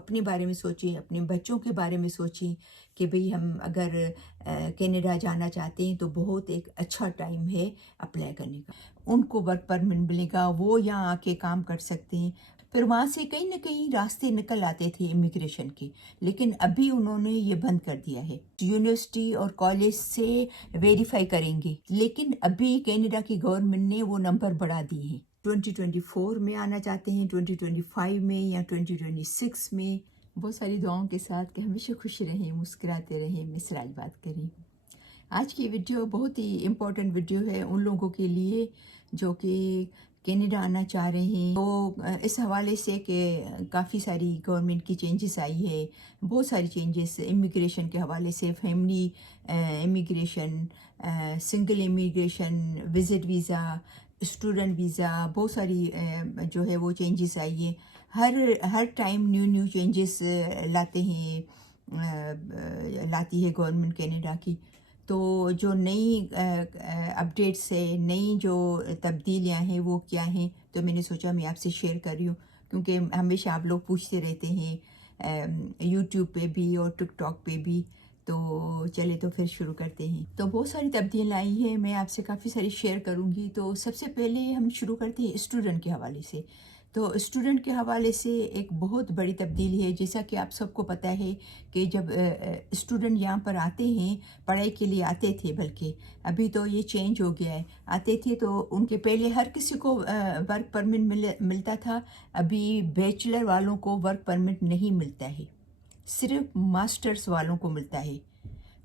اپنے بارے میں سوچیں، اپنے بچوں کے بارے میں سوچیں کہ بھئی ہم اگر کینیڈا جانا چاہتے ہیں تو بہت ایک اچھا ٹائم ہے اپلائی کرنے کا۔ ان کو ورک پرمٹ ملے گا، وہ یہاں آ کے کام کر سکتے ہیں۔ پھر وہاں سے کہیں نہ کہیں راستے نکل آتے تھے امیگریشن کے، لیکن ابھی انہوں نے یہ بند کر دیا ہے۔ یونیورسٹی اور کالج سے ویریفائی کریں گے، لیکن ابھی کینیڈا کی گورنمنٹ نے وہ نمبر بڑھا دیے ہیں۔ 2024 میں آنا چاہتے ہیں، 2025 میں یا 2026 میں۔ بہت ساری دعاؤں کے ساتھ کہ ہمیشہ خوش رہیں، مسکراتے رہیں۔ میں سراج بات کریں۔ آج کی ویڈیو بہت ہی امپورٹنٹ ویڈیو ہے ان لوگوں کے لیے جو کہ کینیڈا آنا چاہ رہے ہیں۔ تو اس حوالے سے کہ کافی ساری گورنمنٹ کی چینجز آئی ہے، بہت ساری چینجز امیگریشن کے حوالے سے، family immigration, single immigration, visit visa, student visa, بہت ساری جو ہے وہ چینجز آئی ہیں۔ ہر ٹائم نیو چینجز لاتی ہے گورنمنٹ کینیڈا کی۔ تو جو نئی اپڈیٹس ہے، نئی جو تبدیلیاں ہیں وہ کیا ہیں، تو میں نے سوچا میں آپ سے شیئر کر رہی ہوں، کیونکہ ہمیشہ آپ لوگ پوچھتے رہتے ہیں یوٹیوب پہ بھی اور ٹک ٹاک پہ بھی۔ تو چلے تو پھر شروع کرتے ہیں۔ تو بہت ساری تبدیلیاں آئی ہیں، میں آپ سے کافی ساری شیئر کروں گی۔ تو سب سے پہلے ہم شروع کرتے ہیں اسٹوڈنٹ کے حوالے سے۔ تو اسٹوڈنٹ کے حوالے سے ایک بہت بڑی تبدیلی ہے، جیسا کہ آپ سب کو پتہ ہے کہ جب اسٹوڈنٹ یہاں پر آتے ہیں، پڑھائی کے لیے آتے تھے، بلکہ ابھی تو یہ چینج ہو گیا ہے، آتے تھے تو ان کے پہلے ہر کسی کو ورک پرمٹ ملتا تھا۔ ابھی بیچلر والوں کو ورک پرمٹ نہیں ملتا ہے، صرف ماسٹرز والوں کو ملتا ہے۔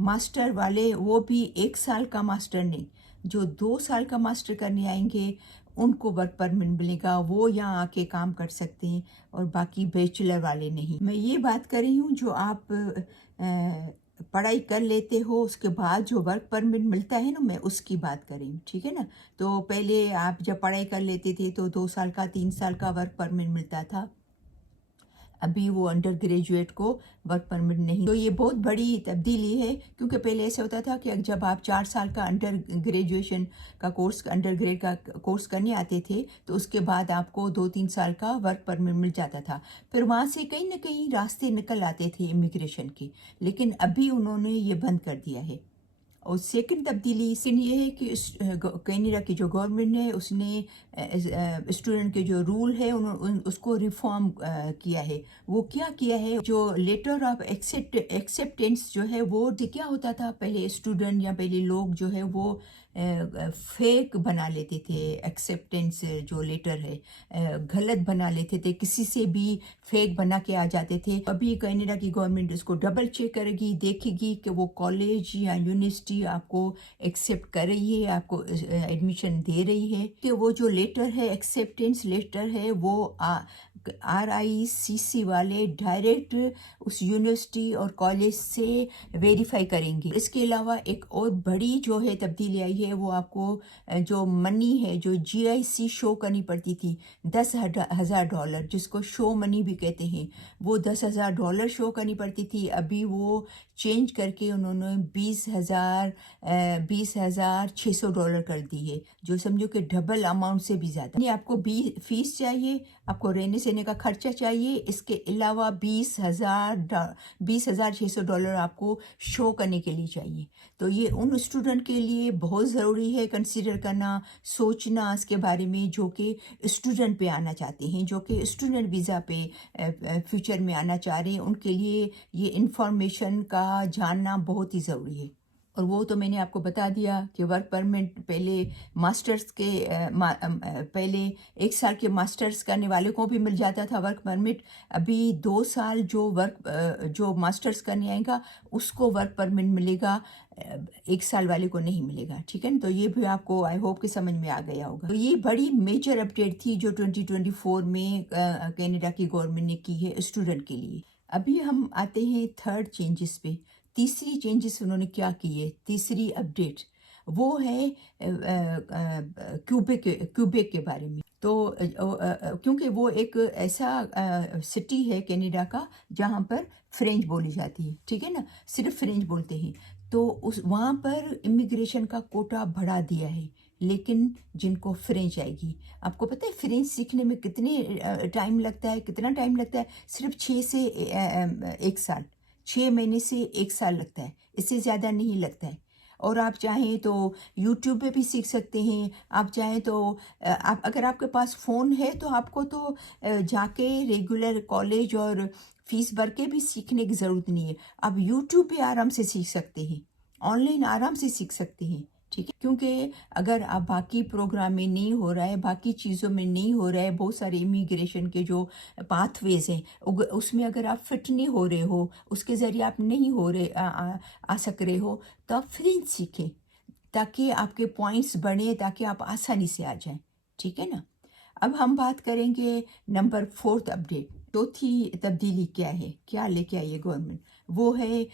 ماسٹر والے وہ بھی 1 سال کا ماسٹر نہیں، جو 2 سال کا ماسٹر کرنے آئیں گے ان کو ورک پرمٹ ملے گا، وہ یہاں آ کے کام کر سکتے ہیں، اور باقی بیچلر والے نہیں۔ میں یہ بات کر رہی ہوں جو آپ پڑھائی کر لیتے ہو اس کے بعد جو ورک پرمٹ ملتا ہے نا، میں اس کی بات کر رہی ہوں، ٹھیک ہے نا۔ تو پہلے آپ جب پڑھائی کر لیتے تھے تو 2 سال کا 3 سال کا ورک پرمٹ ملتا تھا، ابھی وہ انڈر گریجویٹ کو ورک پرمٹ نہیں۔ تو یہ بہت بڑی تبدیلی ہے، کیونکہ پہلے ایسا ہوتا تھا کہ جب آپ 4 سال کا انڈر گریجویشن کا کورس، انڈر گریڈ کا کورس کرنے آتے تھے تو اس کے بعد آپ کو 2-3 سال کا ورک پرمٹ مل جاتا تھا۔ پھر وہاں سے کہیں نہ کہیں راستے نکل آتے تھے امیگریشن کے، لیکن ابھی انہوں نے یہ بند کر دیا ہے۔ اور سیکنڈ تبدیلی یہ ہے کہ کینیڈا کی جو گورنمنٹ ہے اس نے اسٹوڈنٹ کے جو رول ہے اس کو ریفارم کیا ہے۔ وہ کیا ہے، جو لیٹر آف ایکسیپٹینس جو ہے وہ کیا ہوتا تھا، پہلے اسٹوڈنٹ یا پہلے لوگ جو ہے وہ فیک بنا لیتے تھے، ایکسیپٹینس جو لیٹر ہے غلط بنا لیتے تھے، کسی سے بھی فیک بنا کے آ جاتے تھے۔ ابھی کینیڈا کی گورنمنٹ اس کو ڈبل چیک کرے گی، دیکھے گی کہ وہ کالج یا یونیورسٹی آپ کو ایکسیپٹ کر رہی ہے، آپ کو ایڈمیشن دے رہی ہے، کہ وہ جو لیٹر ہے، ایکسیپٹینس لیٹر ہے، وہ RICC والے ڈائریکٹ اس یونیورسٹی اور کالج سے ویریفائی کریں گے۔ اس کے علاوہ ایک اور بڑی جو ہے تبدیلی آئی ہے، وہ آپ کو جو منی ہے، جو GIC شو کرنی پڑتی تھی، $10,000 جس کو شو منی بھی کہتے ہیں، وہ $10,000 شو کرنی پڑتی تھی، ابھی وہ چینج کر کے انہوں نے $20,600 کر دی ہے، جو سمجھو کہ ڈبل اماؤنٹ سے بھی زیادہ۔ یعنی آپ کو فیس چاہیے، آپ کو رہنے سہنے کا خرچہ چاہیے، اس کے علاوہ $20,600 آپ کو شو کرنے کے لیے چاہیے۔ تو یہ ان اسٹوڈنٹ کے لیے بہت ضروری ہے کنسیڈر کرنا، سوچنا اس کے بارے میں، جو کہ اسٹوڈنٹ پہ آنا چاہتے ہیں، جو کہ اسٹوڈنٹ ویزا پہ فیوچر میں آنا چاہ رہے ہیں، ان کے لیے یہ انفارمیشن کا جاننا بہت ہی ضروری ہے۔ اور وہ تو میں نے آپ کو بتا دیا کہ ورک پرمٹ پہلے پہلے 1 سال کے ماسٹرز کرنے والے کو بھی مل جاتا تھا ورک پرمٹ، ابھی 2 سال جو ماسٹرز کرنے آئے گا اس کو ورک پرمٹ ملے گا، 1 سال والے کو نہیں ملے گا، ٹھیک ہے نا۔ تو یہ بھی آپ کو آئی ہوپ کہ سمجھ میں آ گیا ہوگا۔ تو یہ بڑی میجر اپڈیٹ تھی جو 2024 میں کینیڈا کی گورنمنٹ نے کی ہے اسٹوڈنٹ کے لیے۔ ابھی ہم آتے ہیں تھرڈ چینجز پہ۔ تیسری چینجز انہوں نے کیا کی ہے، تیسری اپڈیٹ وہ ہے کیوبیک کے بارے میں۔ تو کیونکہ وہ ایک ایسا سٹی ہے کینیڈا کا جہاں پر فرینچ بولی جاتی ہے، ٹھیک ہے نا، صرف فرینچ بولتے ہیں، تو وہاں پر امیگریشن کا کوٹا بڑھا دیا ہے، لیکن جن کو فرینچ آئے گی. آپ کو پتہ ہے فرینچ سیکھنے میں کتنے ٹائم لگتا ہے؟ کتنا ٹائم لگتا ہے؟ صرف 6 سے 1 سال، 6 مہینے سے 1 سال لگتا ہے، اس سے زیادہ نہیں لگتا ہے. اور آپ چاہیں تو یوٹیوب پہ بھی سیکھ سکتے ہیں. آپ چاہیں تو آپ اگر آپ کے پاس فون ہے تو آپ کو تو جا کے ریگولر کالج اور فیس بھر کے بھی سیکھنے کی ضرورت نہیں ہے. آپ یوٹیوب پہ آرام سے سیکھ سکتے ہیں، آن لائن آرام سے سیکھ سکتے ہیں. ٹھیک ہے، کیونکہ اگر آپ باقی پروگرام میں نہیں ہو رہا ہے، باقی چیزوں میں نہیں ہو رہا ہے، بہت سارے امیگریشن کے جو پاتھ ویز ہیں اس میں اگر آپ فٹ نہیں ہو رہے ہو، اس کے ذریعے آپ نہیں ہو رہے آ سک رہے ہو، تو آپ فرینچ سیکھیں تاکہ آپ کے پوائنٹس بڑھیں، تاکہ آپ آسانی سے آ جائیں. ٹھیک ہے نا. اب ہم بات کریں گے نمبر 4 اپڈیٹ. چوتھی تبدیلی کیا ہے، کیا لے کے آئی ہے گورنمنٹ؟ وہ ہے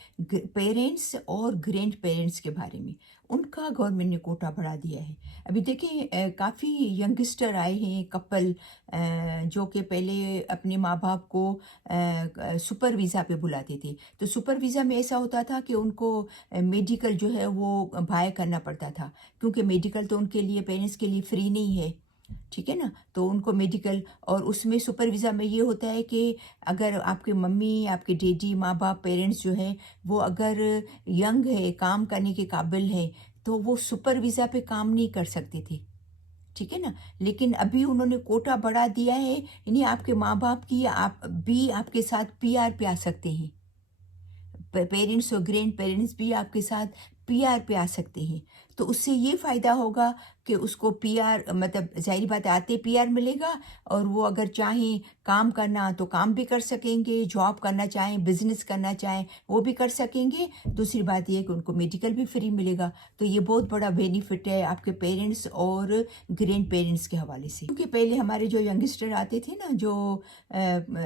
پیرنٹس اور گرینڈ پیرنٹس کے بارے میں. ان کا گورنمنٹ نے کوٹا بڑھا دیا ہے. ابھی دیکھیں کافی ینگسٹر آئے ہیں کپل جو کہ پہلے اپنے ماں باپ کو سپر ویزا پہ بلاتے تھے. تو سپر ویزا میں ایسا ہوتا تھا کہ ان کو میڈیکل جو ہے وہ بائے کرنا پڑتا تھا، کیونکہ میڈیکل تو ان کے لیے پیرنٹس کے لیے فری نہیں ہے. ٹھیک ہے نا. تو ان کو میڈیکل، اور اس میں سپر ویزا میں یہ ہوتا ہے کہ اگر آپ کے ممی، آپ کے ڈیڈی، ماں باپ، پیرنٹس جو ہیں وہ اگر ینگ ہے، کام کرنے کے قابل ہے، تو وہ سپر ویزا پہ کام نہیں کر سکتے تھے. ٹھیک ہے نا. لیکن ابھی انہوں نے کوٹا بڑھا دیا ہے، یعنی آپ کے ماں باپ کی آپ بھی آپ کے ساتھ پی آر پہ آ سکتے ہیں. پیرنٹس اور گرینڈ پیرنٹس بھی آپ کے ساتھ پی آر پہ آ سکتے ہیں. تو اس سے یہ فائدہ ہوگا کہ اس کو پی آر، مطلب ظاہری بات آتے پی آر ملے گا، اور وہ اگر چاہیں کام کرنا تو کام بھی کر سکیں گے، جاب کرنا چاہیں، بزنس کرنا چاہیں وہ بھی کر سکیں گے. دوسری بات یہ ہے کہ ان کو میڈیکل بھی فری ملے گا. تو یہ بہت بڑا بینیفٹ ہے آپ کے پیرنٹس اور گرینڈ پیرنٹس کے حوالے سے. کیونکہ پہلے ہمارے جو ینگسٹر آتے تھے نا، جو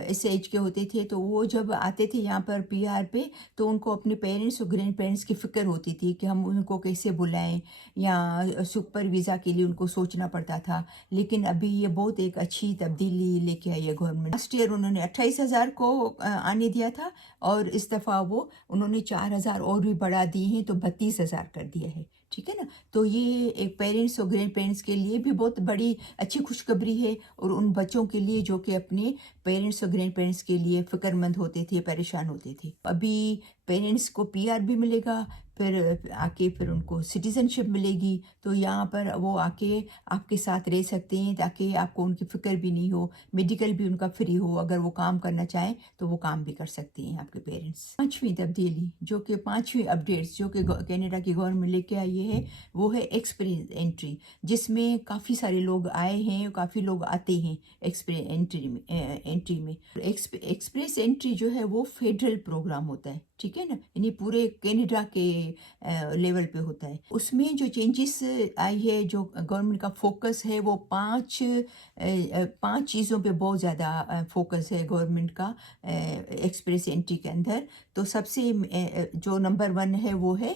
اس ایج کے ہوتے تھے، تو وہ جب آتے تھے یہاں پر پی آر پہ، تو ان کو اپنے پیرنٹس اور گرینڈ پیرنٹس کی فکر ہوتی تھی کہ ہم ان کو کیسے بلائیں، یا سپر ویزا کے لیے ان کو سوچنا پڑتا تھا. لیکن ابھی یہ بہت ایک اچھی تبدیلی لے کے آئی ہے گورنمنٹ. لاسٹ ایئر انہوں نے 28,000 کو آنے دیا تھا، اور اس دفعہ انہوں نے 4,000 اور بھی بڑھا دیے ہیں، تو 32,000 کر دیا ہے. ٹھیک ہے نا. تو یہ ایک پیرنٹس اور گرینڈ پیرنٹس کے لیے بھی بہت بڑی اچھی خوشخبری ہے، اور ان بچوں کے لیے جو کہ اپنے پیرنٹس اور گرینڈ پیرنٹس کے لیے فکر مند ہوتے تھے، پریشان ہوتے تھے. ابھی پیرنٹس کو پی آر بھی ملے گا، پھر پھر ان کو سٹیزن شپ ملے گی. تو یہاں پر وہ آ کے آپ کے ساتھ رہ سکتے ہیں، تاکہ آپ کو ان کی فکر بھی نہیں ہو، میڈیکل بھی ان کا فری ہو. اگر وہ کام کرنا چاہیں تو وہ کام بھی کر سکتے ہیں آپ کے پیرنٹس. 5ویں تبدیلی، جو کہ 5ویں اپڈیٹس جو کہ کینیڈا کی گورنمنٹ لے کے آئی ہے، وہ ہے ایکسپریس انٹری، جس میں کافی سارے لوگ آئے ہیں، کافی لوگ آتے ہیں ایکسپریس انٹری میں. ایکسپریس انٹری جو ہے وہ فیڈرل پروگرام ہوتا ہے. ٹھیک ہے نا. یعنی پورے کینیڈا کے لیول پہ ہوتا ہے. اس میں جو چینجز آئی ہے، جو گورنمنٹ کا فوکس ہے، وہ 5 چیزوں پہ بہت زیادہ فوکس ہے گورنمنٹ کا ایکسپریس انٹری کے اندر. تو سب سے جو نمبر 1 ہے وہ ہے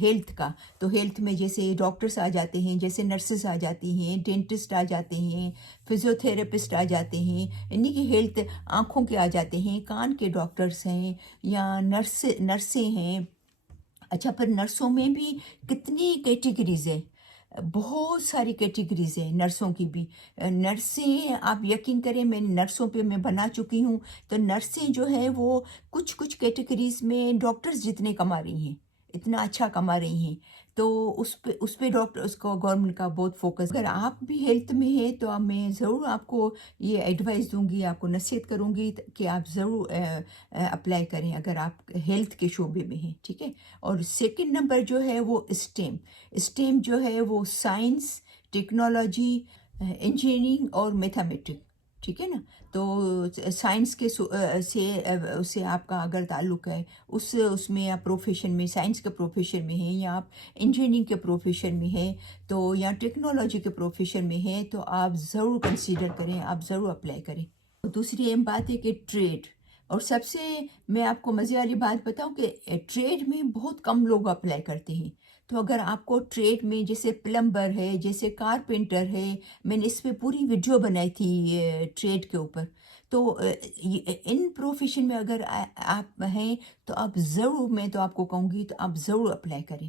ہیلتھ کا. تو ہیلتھ میں جیسے ڈاکٹرس آ جاتے ہیں، جیسے نرسز آ جاتی ہیں، ڈینٹسٹ آ جاتے ہیں، فزیوتھراپسٹ آ جاتے ہیں، یعنی کہ ہیلتھ آنکھوں کے آ جاتے ہیں، کان کے ڈاکٹرس ہیں، یا نرسیں ہیں. اچھا، پھر نرسوں میں بھی کتنی کیٹیگریز ہیں، بہت ساری کیٹیگریز ہیں نرسوں کی بھی. نرسیں آپ یقین کریں، میں نرسوں پہ میں بنا چکی ہوں. تو نرسیں جو ہیں وہ کچھ کیٹیگریز میں ڈاکٹرز جتنے کما رہی ہیں، اتنا اچھا کما رہی ہیں. تو اس پہ ڈاکٹر، اس کو گورنمنٹ کا بہت فوکس. اگر آپ بھی ہیلتھ میں ہیں تو میں ضرور آپ کو یہ ایڈوائس دوں گی، آپ کو نصیحت کروں گی کہ آپ ضرور اپلائی کریں اگر آپ ہیلتھ کے شعبے میں ہیں. ٹھیک ہے. اور سیکنڈ نمبر جو ہے وہ اسٹیم جو ہے وہ سائنس، ٹیکنالوجی، انجینئرنگ اور میتھمیٹک. ٹھیک ہے نا. تو سائنس کے سے آپ کا اگر تعلق ہے، اس میں آپ پروفیشن میں، سائنس کے پروفیشن میں ہیں، یا آپ انجینئرنگ کے پروفیشن میں ہیں، تو یا ٹیکنالوجی کے پروفیشن میں ہیں، تو آپ ضرور کنسیڈر کریں، آپ ضرور اپلائی کریں. دوسری اہم بات ہے کہ ٹریڈ. اور سب سے میں آپ کو مزے والی بات بتاؤں کہ ٹریڈ میں بہت کم لوگ اپلائی کرتے ہیں. تو اگر آپ کو ٹریڈ میں جیسے پلمبر ہے، جیسے کارپینٹر ہے، میں نے اس پہ پوری ویڈیو بنائی تھی ٹریڈ کے اوپر. تو ان پروفیشن میں اگر آپ ہیں تو آپ ضرور، میں تو آپ کو کہوں گی تو آپ ضرور اپلائی کریں.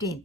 10।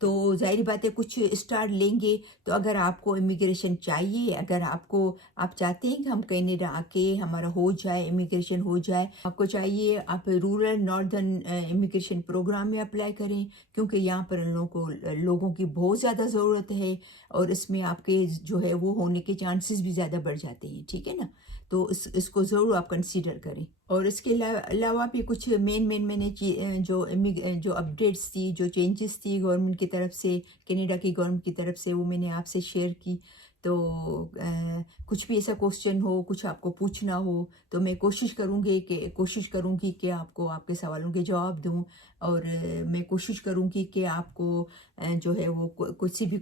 تو ظاہر بات ہے کچھ اسٹار لیں گے تو اگر آپ کو امیگریشن چاہیے، اگر آپ چاہتے ہیں کہ ہم کینیڈا آ کے ہمارا ہو جائے، امیگریشن ہو جائے، آپ کو چاہیے آپ رورل ناردرن امیگریشن پروگرام میں اپلائی کریں، کیونکہ یہاں پر ان لوگوں کی بہت زیادہ ضرورت ہے، اور اس میں آپ کے جو ہے وہ ہونے کے چانسز بھی زیادہ بڑھ جاتے ہیں، ٹھیک ہے نا؟ تو اس کو ضرور آپ کنسیڈر کریں۔ اور اس کے علاوہ بھی کچھ میں نے جو اپڈیٹس تھی، جو چینجز تھی گورنمنٹ کی طرف سے، کینیڈا کی گورنمنٹ کی طرف سے، وہ میں نے آپ سے شیئر کی۔ تو کچھ بھی ایسا کوسچن ہو، کچھ آپ کو پوچھنا ہو تو میں کوشش کروں گی کہ آپ کو آپ کے سوالوں کے جواب دوں، اور میں کوشش کروں گی کہ آپ کو جو ہے وہ کسی بھی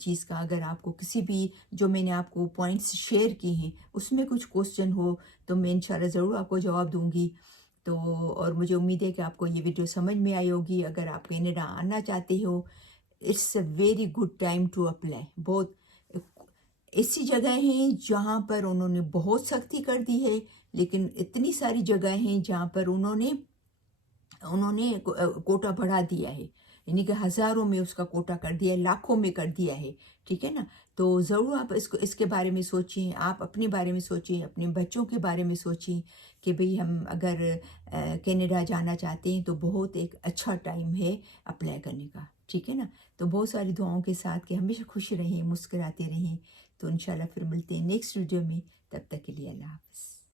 چیز کا، اگر آپ کو کسی بھی جو میں نے آپ کو پوائنٹس شیئر کی ہیں اس میں کچھ کوسچن ہو تو میں انشاءاللہ ضرور آپ کو جواب دوں گی۔ تو اور مجھے امید ہے کہ آپ کو یہ ویڈیو سمجھ میں آئی ہوگی۔ اگر آپ کینیڈا آنا چاہتے ہو، it's a very good time to apply. بہت ایسی جگہ ہیں جہاں پر انہوں نے بہت سختی کر دی ہے، لیکن اتنی ساری جگہ ہیں جہاں پر انہوں نے کوٹا بڑھا دیا ہے، یعنی کہ ہزاروں میں اس کا کوٹا کر دیا ہے، لاکھوں میں کر دیا ہے، ٹھیک ہے نا؟ تو ضرور آپ اس کے بارے میں سوچیں، آپ اپنے بارے میں سوچیں، اپنے بچوں کے بارے میں سوچیں کہ بھئی ہم اگر کینیڈا جانا چاہتے ہیں تو بہت ایک اچھا ٹائم ہے اپلائی کرنے کا، ٹھیک ہے نا؟ تو بہت ساری دعاؤں کے ساتھ کہ ہمیشہ خوش رہیں، مسکراتے رہیں۔ تو انشاءاللہ پھر ملتے ہیں نیکسٹ ویڈیو میں، تب تک کے لیے اللہ حافظ۔